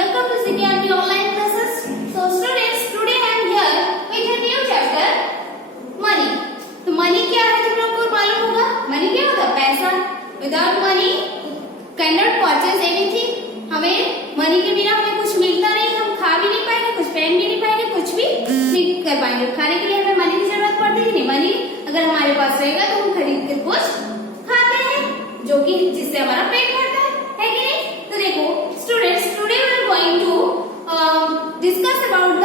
Welcome to CKRP online classes. So students, today I am here with a new chapter, money. तो money क्या है तुम लोग को मालूम होगा? money क्या होता है? पैसा. Without money cannot purchase anything. हमें money के बिना हमें कुछ मिलता नहीं, हम खा भी नहीं पाएंगे, कुछ पहन भी नहीं पाएंगे, कुछ भी नहीं कर पाएंगे. खाने के लिए हमें money की जरूरत पड़ती है नहीं. money अगर हमारे पास रहेगा तो हम खरीद कर कुछ खाते हैं, जो कि जिससे हमारा पेट भरता है कि नहीं? तो देखो students, today we are going to discuss about the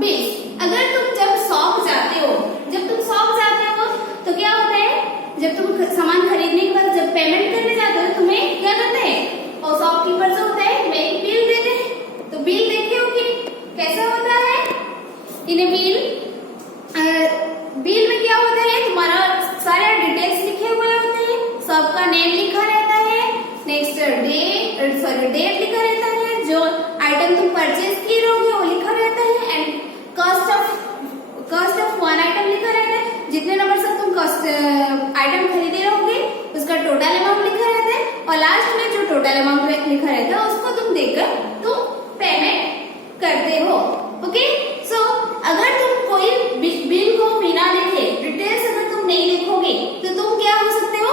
bills. अगर तुम जब शॉप जाते हो, तो क्या होता है, जब तुम सामान खरीदने के बाद जब पेमेंट करने जाते हो तुम्हें क्या करते हैं, और शॉपकीपर जो होता है तुम्हें एक बिल देते हैं. तो बिल देखे हो कि कैसा होता है? इन बिल में क्या होता है, तुम्हारा सारे डिटेल्स लिखे हुए होते हैं, सबका नेम लिखा रहता है, नेक्स्ट डेट लिखा रहता है, जो आइटम तुम परचेज किए रहोगे वो लिखा रहता है, and cost of one item लिखा रहता है. जितने नंबर से तुम आइटम खरीदे रहोगे उसका टोटल अमाउंट लिखा रहता है, और लास्ट में जो टोटल अमाउंट लिखा रहता है उसको तुम देकर तुम पेमेंट करते हो. ओके, सो अगर तुम कोई बिल को बिना देखे, डिटेल्स अगर तुम नहीं लिखोगे तो तुम क्या हो सकते हो,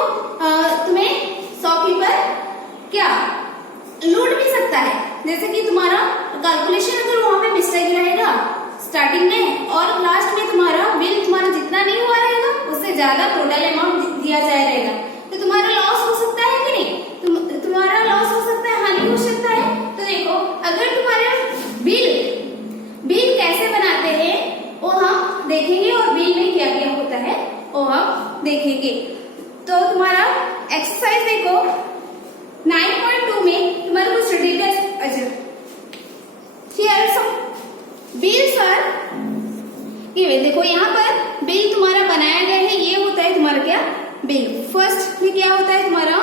तुम्हें शॉपकीपर क्या लूट भी सकता है. जैसे कि तुम्हारा कैलकुलेशन अगर वहां पे मिस्टेक रहेगा स्टार्टिंग में, और लास्ट में तुम्हारा बिल तुम्हारा जितना नहीं हुआ रहेगा उससे ज्यादा टोटल अमाउंट दिया जाए रहेगा, तो तुम्हारा लॉस हो सकता है कि नहीं? तुम्हारा लॉस हो सकता है, हानि हो सकता है. तो देखो अगर तुम्हारे बिल कैसे बनाते हैं वो हम देखेंगे, और बिल में क्या क्या होता है वो हम देखेंगे. तो तुम्हारा एक्सरसाइज देखो 9.2 में तुम्हारा कुछ डिटेल्स. अच्छा, here some bills are given. देखो यहाँ पर बिल तुम्हारा बनाया गया है, ये होता है तुम्हारा क्या बिल. फर्स्ट में क्या होता है तुम्हारा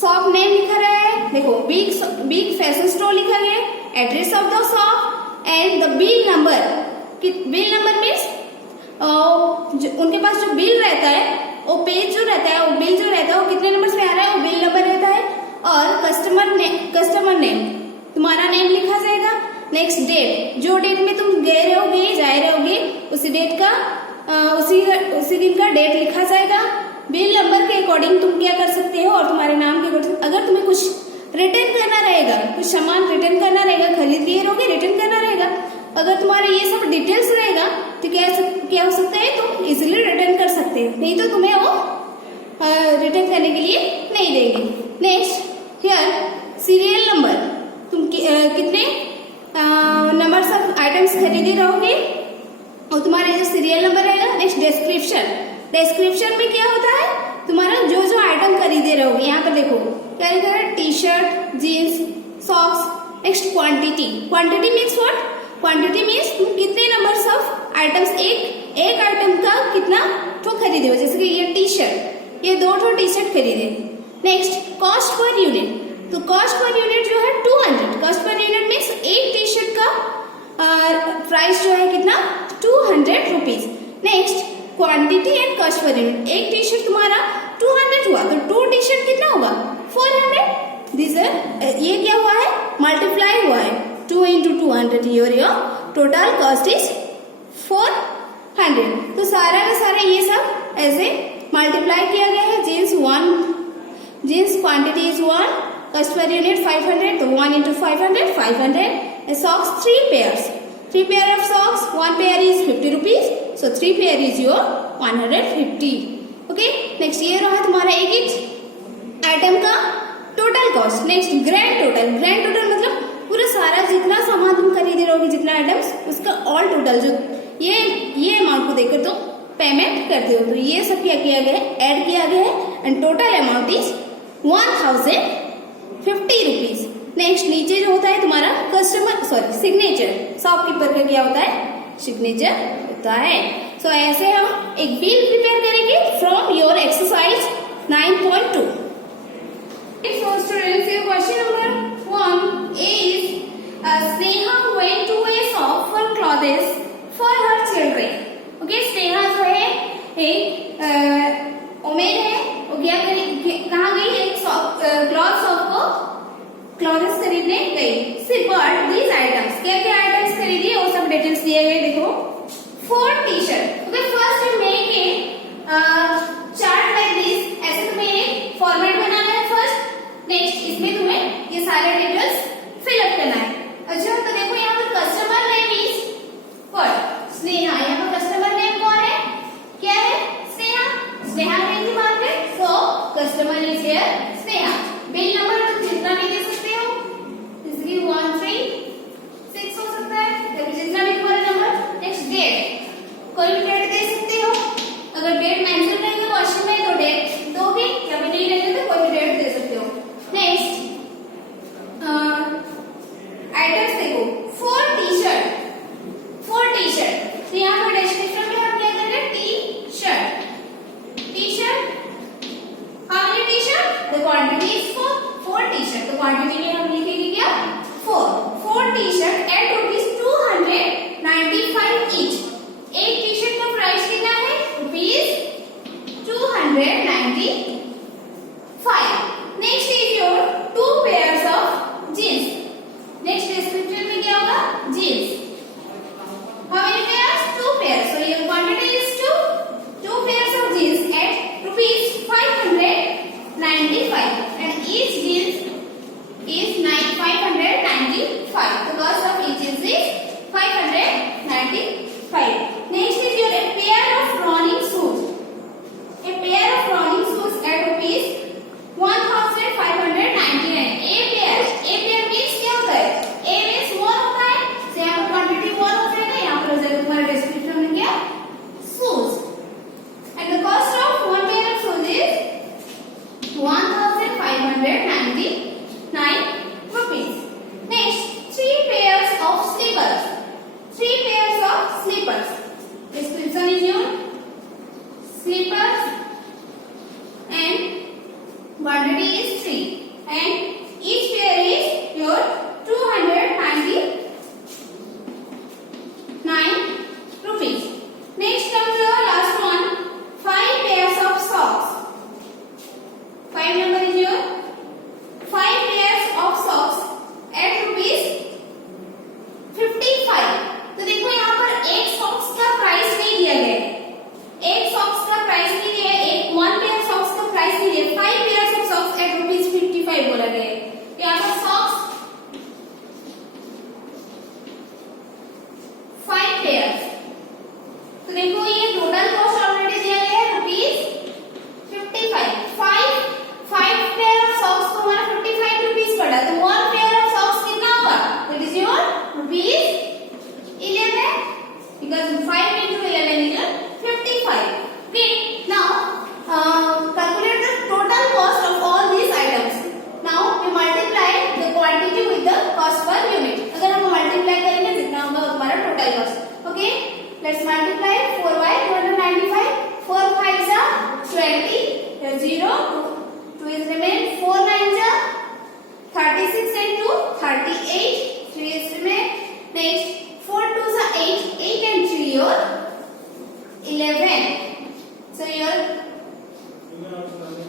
शॉप नेम लिखा रहा है. देखो बिग फैशन स्टोर लिखा गया है, address of the shop and the bill number. Bill number means उनके पास जो बिल रहता है, वो पेज जो रहता है, वो बिल जो रहता है वो कितने नंबर में आ रहा है, वो बिल नंबर रहता है. और कस्टमर नेम तुम्हारा नेम लिखा जाएगा. नेक्स्ट डेट, जो डेट में तुम गए रहोगे जाए रहोगे उसी डेट का उसी दिन का डेट लिखा जाएगा. बिल नंबर के अकॉर्डिंग तुम क्या कर सकते हो, और तुम्हारे नाम के अकॉर्डिंग अगर तुम्हें कुछ रिटर्न करना रहेगा, कुछ सामान रिटर्न करना रहेगा, खरीद लिए रहोगे रिटर्न करना रहेगा, अगर तुम्हारे ये सब डिटेल्स रहेगा तो क्या हो सकता है, तुम इजिली रिटर्न कर सकते हो, नहीं तो तुम्हें वो रिटर्न करने के लिए नहीं देंगे. नेक्स्ट हियर सीरियल नंबर, तुम कितने नंबर ऑफ आइटम्स खरीदे रहोगे और तुम्हारे जो सीरियल नंबर रहेगा. नेक्स्ट डिस्क्रिप्शन में क्या होता है, तुम्हारा जो आइटम खरीदे रहोगे. यहाँ पर देखो क्या लिखा है, T-shirt, jeans, socks. Next quantity means what, quantity means तुम कितने नंबर्स ऑफ आइटम्स, एक आइटम का कितना ठो खरीदे हो. जैसे कि ये टी शर्ट, ये 2 ठो टी शर्ट खरीदे. नेक्स्ट कॉस्ट पर यूनिट, तो कॉस्ट पर यूनिट जो है 200. कॉस्ट पर यूनिट मीन्स एक टी शर्ट का प्राइस जो है कितना, 200 rupees. Next quantity and cost per unit, एक टी शर्ट तुम्हारा 200 हुआ तो 2 टी शर्ट कितना होगा, 400. ये क्या हुआ है, मल्टीप्लाई हुआ है, 2 into 200. Your total cost is 400. तो सारा का सारा ये सब ऐसे मल्टीप्लाई किया गया है. Jeans quantity is 1, cost per unit 500, तो 1 into 500. Socks 3 pairs. 3 pair of socks, 1 pair is 50 rupees, so 3 pair is your 150. Okay, next ये रहा तुम्हारा एक आइटम का total cost. Next grand total मतलब पूरा सारा जितना सामान तुम खरीदे रहोगे, जितना आइटम्स, उसका ऑल टोटल जो ये अमाउंट को देकर तुम पेमेंट करते हो. तो ये सब क्या किया गया है, ऐड किया गया है, and total amount is 1050 rupees. Next नीचे जो होता है तुम्हारा सिग्नेचर, शॉपकीपर का क्या होता है, सिग्नेचर होता है. सो ऐसे हम एक बिल प्रिपेयर करेंगे from your exercise 9.2. So students, your question number 1 is Sneha went to a shop for clothes for her children. Okay, Sneha जो है एक उमेद है वो क्या कहाँ गई, एक क्लॉथ शॉप को खरीदने गई। सी बॉट दीज आइटम्स, क्या क्या आइटम्स खरीदी वो सब डिटेल्स दिए गए। देखो 4 T-shirt. Okay, first you make a chart like this. ऐसे तुम्हें एक फॉर्मेट बनाना है फर्स्ट। नेक्स्ट इसमें तुम्हें ये सारे डिटेल्स फिलअप करना है। अच्छा, तो देखो यहाँ पर customer name is what? Sneha. यहाँ पर कस्टमर नेम कौन है? क्या है? स्नेहा। Sneha in the market, so customer is here Sneha. Bill number तुम जितना भी दे सकते हो, इसकी 136 हो सकता है, या जितना भी तुम्हारा नंबर। नेक्स्ट डेट, कोई भी डेट दे सकते हो। अगर डेट मेंशन नहीं है क्वेश्चन में तो डेट दोगे, या फिर नहीं रहेगा तो कोई भी डेट दे सकते हो। नेक्स्ट आइटम्स देखो 4 टी-शर्ट। 4 टी-शर्ट, तो यहाँ पर डिस्क्रिप्शन में हम क्या करेंगे? T-shirt. T-shirt, how many T-shirt? The quantity is 4 T-shirt. तो क्वांटिटी में हम लिखेंगे क्या? 4 टी-शर्ट एट ₹295 ईच। एक टी-शर्ट का प्राइस कितना है? ₹295। Next is your 2 pairs of jeans. Next description में क्या होगा? Jeans. How many pairs? 2 pairs. So your quantity is 2 pairs of jeans at ₹595, and each jeans is 595. The cost of each jeans is 595. Next is your a pair of running shoes. A pair of running shoes at ₹1,599. A pair means क्या होता है? A means 1 होता है, so यहाँ पर क्वांटिटी 1 हो जाएगा। यहाँ पर हो जाएगा तुम्हारा डिस्क्रिप्शन में क्या? Shoes. And the cost of 1 pair of shoes is 1,599 rupees. Next 3 pairs of slippers. 3 pairs of slippers. Description is your slippers and quantity is 3 and each pair is your 299 rupees. Next comes the last one, 5 pairs of socks. 5 number is your 5 pairs of socks at ₹55. तो देखो यहाँ पर एक सॉक्स का प्राइस नहीं दिया गया है। एक सॉक्स का प्राइस नहीं दिया है, एक 1 पेयर सॉक्स का प्राइस नहीं दिया। 5 पेयर्स ऑफ सॉक्स एट ₹55 बोला गया है। यहाँ पर सॉक्स 5 पेयर्स। तो देखो ये टोटल कॉस्ट ऑलरेडी दिया गया है ₹55। 5 पेयर ऑफ सॉक्स को हमारा ₹55 पड़ा, तो 1 पेयर ऑफ सॉक्स कितना होगा? दैट इज योर ₹11, because 5 into 11 is 55. Okay, now calculate the total cost of all these items. Now we multiply the quantity with the cost per unit. अगर हम multiply करेंगे जितना होगा हमारा total cost. Okay, let's multiply 4 by 295. 4 5s are 20. Here 0. 2 is remain. 4 9s are 36 and 2 38. 3 is remain. Next 4 2s are 8. 8 and 3 your 11. So your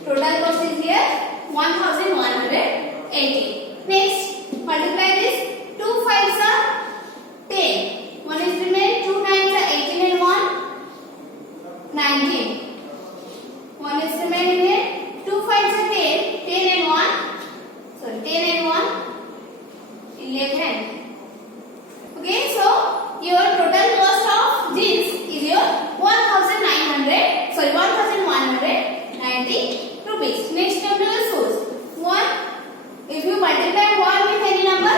total cost is here 1,180. Next multiply this. 2 5s are 10. 1 is remain. 2 9s are 18 and 1 19. 1 is remain here. 2 5s are 10. 10 and 1. Sorry, 10 and 1 11. Okay, so your total cost of jeans is your 1,190 rupees. Next come to the shoes. 1, if you multiply 1 with any number,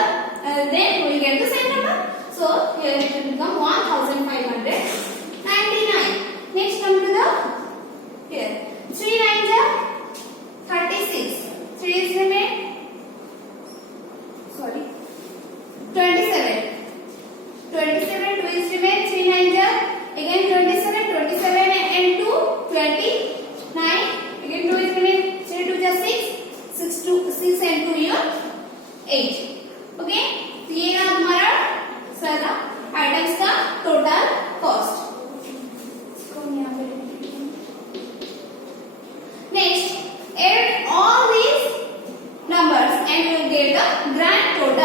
then we will get the same number. So here it will become 1,599. Next come to the here. 3 9s are 36. 3 is remain. Sorry. 27. 27, 2 is remain. 3 9s are again 27. 27 and 2 29. Again 2 is remain. 3 2 is 6. 6 and 2 your 8. Okay. तो ये ना हमारा सारा आइटम्स का total cost. Next, add all these numbers and you will get the grand total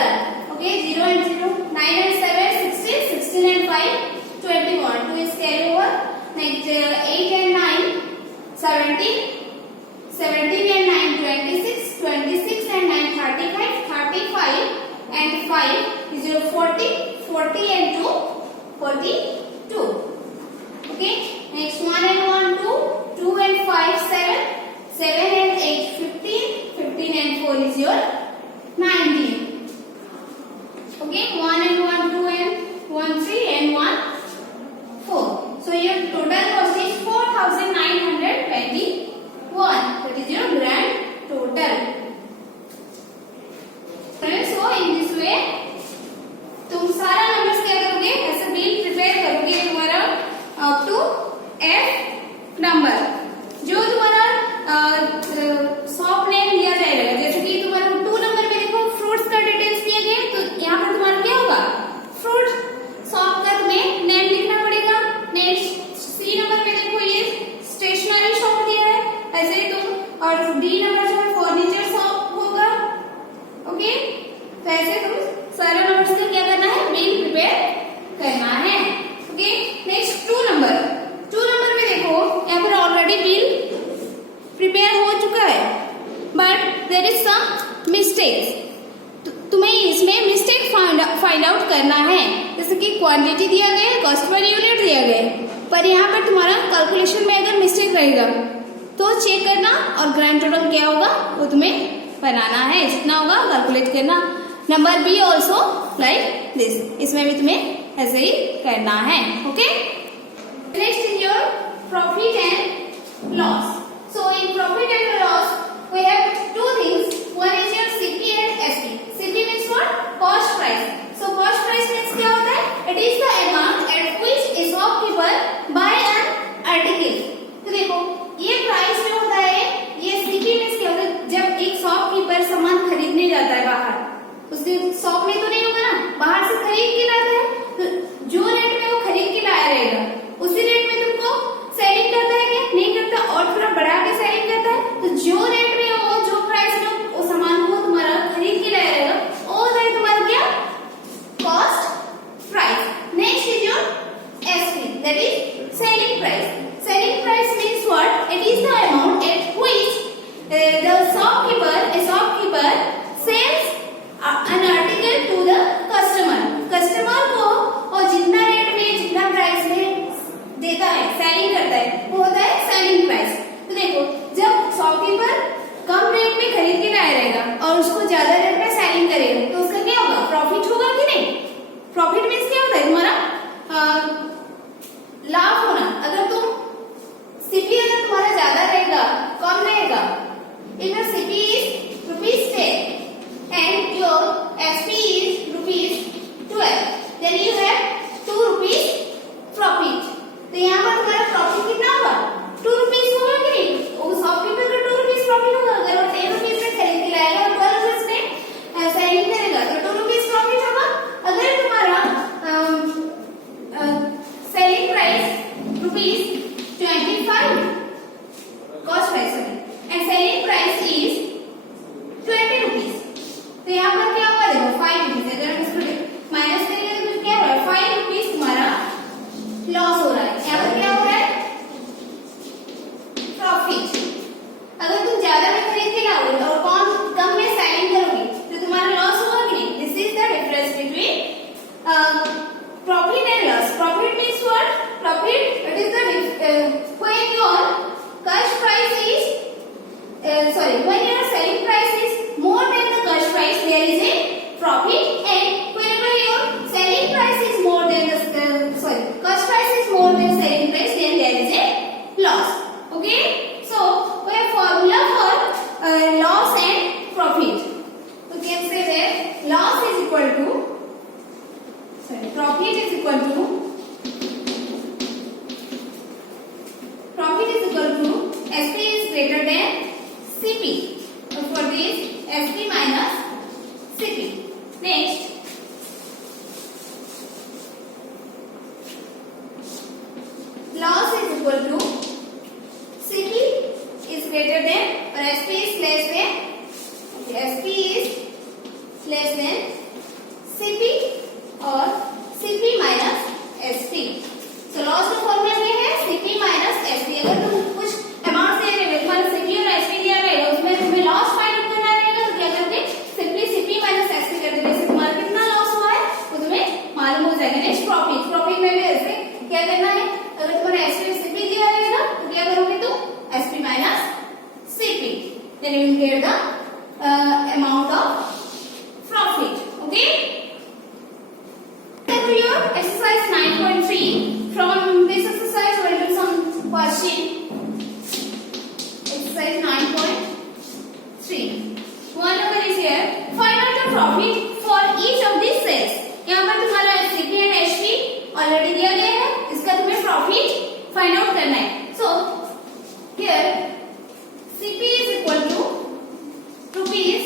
your 19. Okay, 1 and 1 2 and 1 3 and 1 4. So your total cost is 4,921. That is your grand total. So in this way तुम सारा नंबर्स क्या करोगे, ऐसे बिल प्रिपेयर करोगे तुम्हारा up to F number, जो तुम्हारा shop name दिया जाएगा। जैसे कि तुम्हारा 2 नंबर में देखो फ्रूट्स का डिटेल्स दिए गए, तो यहाँ पर तुम्हारा क्या होगा, फ्रूट शॉप का तुम्हें नेम लिखना पड़ेगा। नेक्स्ट C नंबर में देखो ये स्टेशनरी शॉप दिया है, ऐसे ही तुम, और D नंबर जो है फर्नीचर शॉप होगा। ओके, तो ऐसे तुम सारा नंबर्स का क्या करना है, बिल प्रिपेयर करना है। ओके, नेक्स्ट 2 नंबर में देखो यहाँ पर ऑलरेडी बिल प्रिपेयर हो चुका है, but there is some mistakes. तुम्हें इसमें मिस्टेक फाइंड आउट करना है। जैसे कि क्वांटिटी दिया गया है, कॉस्ट पर यूनिट दिया गया है, पर यहाँ पर तुम्हारा कैलकुलेशन में अगर मिस्टेक रहेगा तो चेक करना, और ग्रैंड टोटल क्या होगा वो तुम्हें बनाना है, जितना होगा कैलकुलेट करना। Number B also like this, इसमें भी तुम्हें ऐसे ही करना है। Okay, next is your profit and loss. So in profit and loss we have 2 things, one is your CP and SP। CP means what, cost price. So cost price means क्या होता है, it is the amount at which a shopkeeper buy an article. तो देखो ये प्राइस जो होता है, ये CP मीन्स क्या होता है, जब एक शॉपकीपर सामान खरीदने जाता है बाहर, उसके शॉप में तो नहीं होगा ना, बाहर से खरीद के लाता है, तो जो रेट में वो खरीद के लाया रहेगा उसी रेट में तुमको सेलिंग करता है क्या, नहीं करता, और थोड़ा बढ़ा के सेलिंग करता है। तो जो रेट में वो, जो प्राइस में वो सामान को तुम्हारा खरीद के लाया रहेगा, वो है तुम्हारा क्या, cost price. Next is your SP, that is selling price. Selling price means what, it is the amount at which the shopkeeper sells an article to the customer को, और जितना रेट में, जितना प्राइस में देता है, सेलिंग करता है, वो होता है सेलिंग प्राइस। तो देखो जब शॉपकीपर कम रेट में खरीद के लाया रहेगा और उसको ज्यादा रेट में सेलिंग करेगा, तो उसका क्या होगा, प्रॉफिट होगा कि नहीं। प्रॉफिट मीन्स क्या होता है, तुम्हारा लाभ होना। अगर तुम CP अगर तुम्हारा ज्यादा रहेगा, कम रहेगा, if your CP is ₹10 and your SP is ₹12, then you have 2 rupees profit। तो यहाँ पर तुम्हारा प्रॉफिट कितना होगा, 2 रुपीज होगा कि नहीं, वो शॉपकीपर का 2 रुपीज प्रॉफिट होगा। अगर वो 10 रुपीज में खरीद के लाएगा और 12 रुपीज में सेलिंग करेगा, तो 2 रुपीज प्रॉफिट होगा। अगर तुम्हारा selling price ₹25, cost price and selling price is 20 रुपीज, तो यहाँ पर क्या होगा, देखो 5 रुपीज। अगर हम इसको माइनस करेंगे तो क्या हो रहा है, 5 रुपीज तुम्हारा लॉस हो रहा है। यहाँ पर क्या हो रहा है, प्रॉफिट। अगर तुम ज्यादा में खरीद के लाओगे और कम में सेलिंग करोगे, तो तुम्हारा लॉस होगा कि नहीं। This is the difference between profit and loss. Profit means what, profit it is the when your cost price is when your selling price is more than the cost price, there is a profit, and whenever your selling price is more than the cost price is more than selling price, then there is a loss. Okay, so we have formula for loss and profit. So we can say that loss is equal to profit is equal to SP is greater than CP. So for this SP minus CP. Next, loss is equal to CP is greater than, or SP is less than, SP is less than CP or CP minus SP. So loss का फॉर्मूला क्या है, CP minus SP। अगर तुम कुछ अमाउंट दे रहे हो, तुम्हारा CP और SP दिया रहेगा, उसमें तुम्हें लॉस फाइंड आउट करना रहेगा, तो क्या करते, सिंपली CP minus SP कर देते। जैसे तुम्हारा कितना लॉस हुआ है वो तुम्हें मालूम हो जाएगा। नेक्स्ट प्रॉफिट, प्रॉफिट में भी ऐसे क्या करना है, अगर तुम्हारा SP CP दिया रहेगा तो क्या करोगे तुम, SP minus CP, then you will get the amount 1 number is here. Find out the profit for each of these cells. यहाँ पर तुम्हारा Cp and Hp ऑलरेडी दिया गया है, इसका तुम्हें प्रॉफिट फाइंड आउट करना है. So here Cp is equal to rupees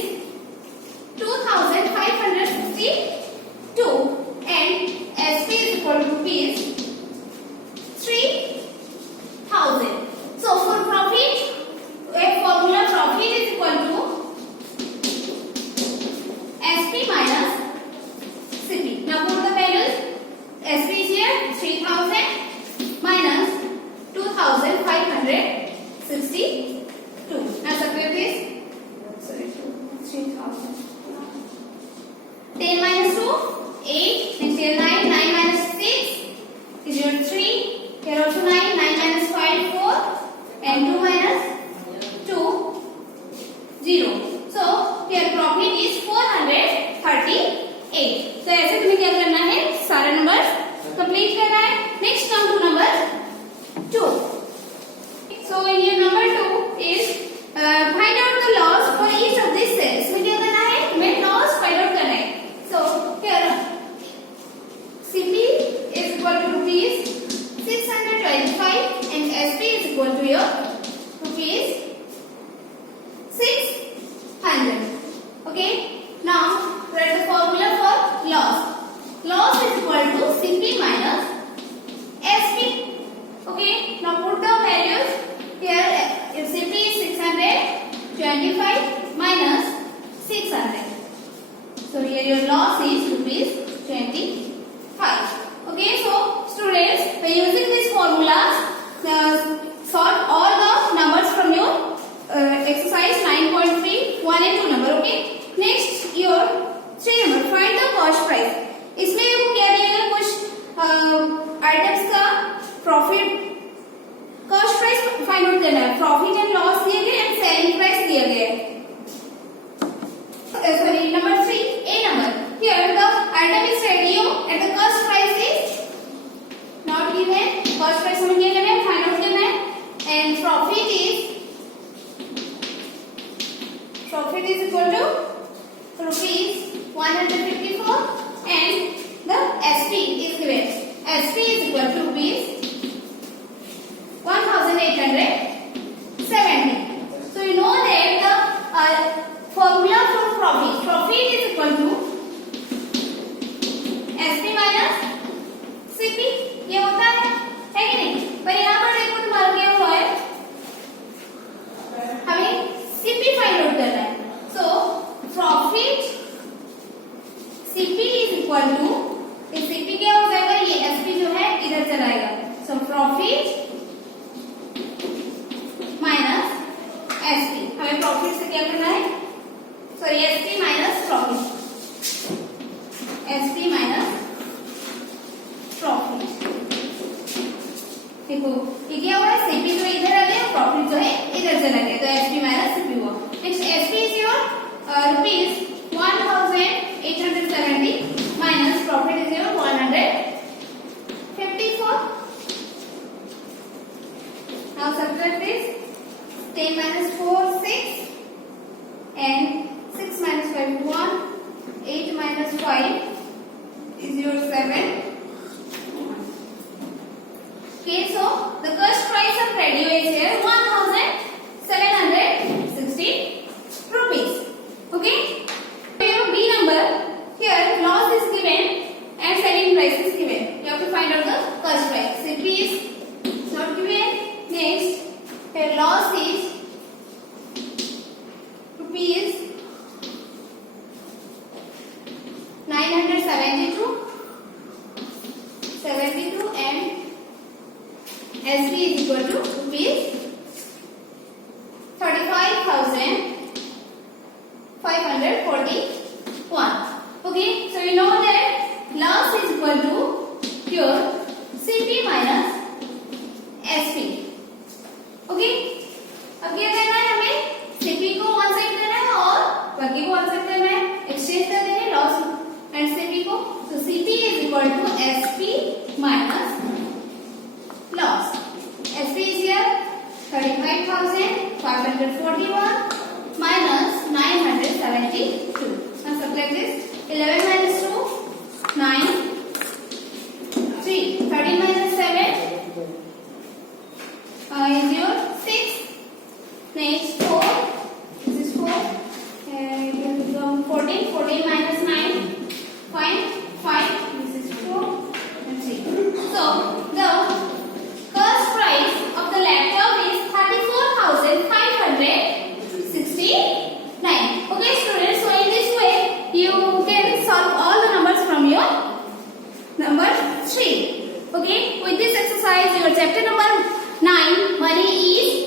2562 and Sp is equal to rupees 3000. So for profit, a formula profit is equal to Sp minus Cp. Now put the values. Sp is here 3000 minus 2562. Now subtract this. Sorry, 3000. 10 minus 2, 8. Next here 9. 9 minus 6 is your 3. Here also 9. 9 minus 5, 4. And 2 minus 2, 0. So here profit is 438. So ऐसे तुम्हें क्या करना है, सारे numbers complete करना है. Next come to number 2. So in your number 2 is find out the loss for each of these cells. इसमें क्या करना है, तुम्हें loss find out करना है. So here Cp is equal to rupees 625 and Sp is equal to your rupees 600. Okay. Now write the formula for loss. Loss is equal to Cp minus Sp. Okay. Now put the values here. If Cp is 625 minus 600. So here your loss is rupees 25. Okay. So students, by using these formulas, solve all the numbers from your exercise 9.3 1 and 2 number. Okay. Next your 3 number, find the cost price. इसमें वो क्या दिया गया, कुछ आइटम्स का profit cost price find out करना है. Profit and loss दिए गए एंड सेलिंग प्राइस दिया गया है. Sorry, number 3, A number. Here the item is radio and the cost price is not given. Cost price हमें क्या करना है, फाइंड आउट करना है. And profit is equal to rupees 154 and the Sp is given. Sp is equal to rupees 1870. So you know that the formula for profit is equal to Sp minus Cp. ये होता है कि नहीं? पर यहाँ पर देखो तुम्हारा क्या हुआ है, हमें Cp फाइंड आउट करना है. So profit Cp is equal to, इस Cp क्या हो जाएगा, ये Sp जो है इधर चलाएगा. So profit minus Sp. हमें प्रॉफिट से क्या करना है, sorry Sp minus profit. Sp minus profit. देखो ये क्या हुआ है, Cp जो इधर आ गया, प्रॉफिट जो है इधर चला गया, तो Sp माइनस Cp हुआ. Next Sp is your rupees 1870 minus profit is your 154. Now subtract this. 10 minus 4, 6 and 6 minus 5, 1. 8 minus 5 is your 7. Okay, so the cost price of radio is here 1760 rupees. Okay. Your B number, here loss is given and selling price is given. You have to find out the cost price. Cp is not given. Next, here loss is rupees 972 and Sp is equal to rupees 35,541. Okay, so you know that loss is equal to your Cp minus Sp. Okay, अब क्या करना है, हमें Cp को one side करना है और बाकी को वन साइड करना है. एक्सचेंज कर देंगे लॉस एंड Cp को. So Cp is equal to Sp minus loss. Sp is here 35,541 minus 972. 14. 14 minus 9. Find 5. This is 4 and 3. So the cost price of the laptop is 34,569. Okay, students. So in this way, you can solve all the numbers from your number 3. Okay. With this exercise, your chapter number 9, money is